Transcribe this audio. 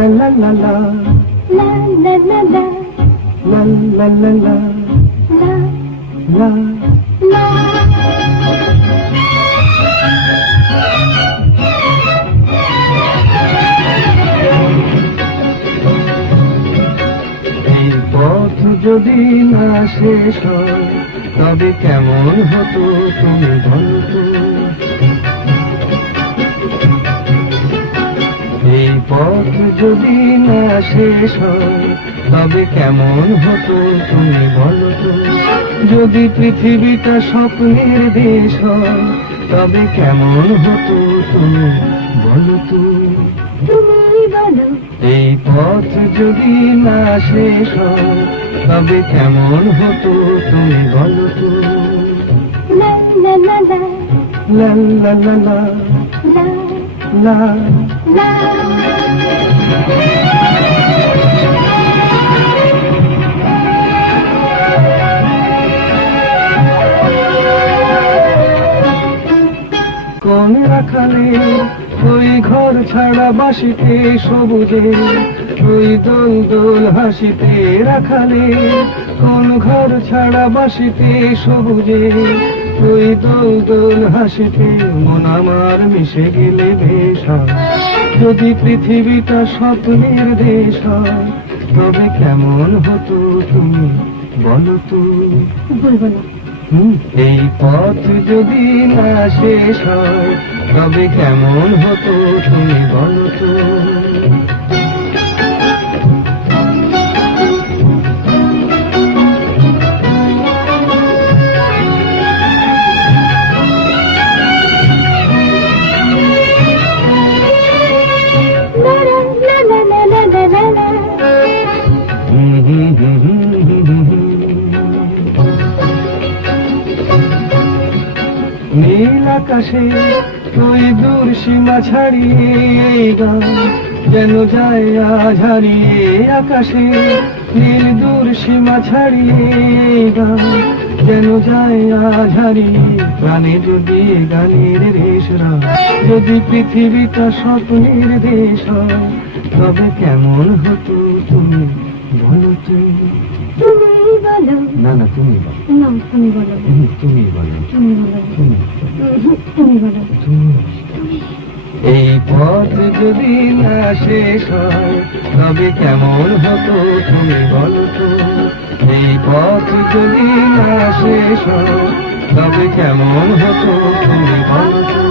la la la la la la la la la la la la la la এই পথ যদি না শেষ হয় তবে কেমন হতো তুমি বলো তো। এই পথ যদি না শেষ হয় তবে কেমন হতো তুমি বলো তো। যদি পৃথিবীটা স্বপ্নের দেশ হয় তবে কেমন হতো তুমি বলো তো। তুমি বলো এই পথ যদি না শেষ হয় তবে কেমন হতো তুমি বলো তো। la la la la লা লা লা লা la লা কোন রাখালে ওই ঘর ছাড়া বাসিতে সবুজে ওই দোল দোল হাসিতে রাখালে কোন ঘর ছাড়া বাসিতে সবুজে ওই দোল দোল হাসিতে মন আমার মিশে গেলে বেশ হয়। যদি পৃথিবীটা স্বপ্নের দেশ হয় তবে কেমন হতো তুমি বলো তো। বলবো না এই পথ যদি না শেষ হয় তবে কেমন হতো তুমি বলো তো। la la la la la la la নীল আকাশে ওই দূর সীমা ছাড়িয়ে এই গান যেন যায় আজ হারিয়ে। আকাশে নীল দূর সীমা ছাড়িয়ে এই গান যেন যায় আজ হারিয়ে। গানে যদি গানের রেশরা যদি পৃথিবীটা স্বপ্নের দেশ হয় তবে কেমন হতো তুমি বলো তো। তুমি বলো না না তুমি বলো। না তুমি বলো তুমি বলো তুমি বলো তুমি তুমি বলো এই পথ যদি না শেষ হয় তবে কেমন হতো তুমি বলো তো। এই পথ যদি না শেষ হয় তবে কেমন হতো তুমি বলো তো।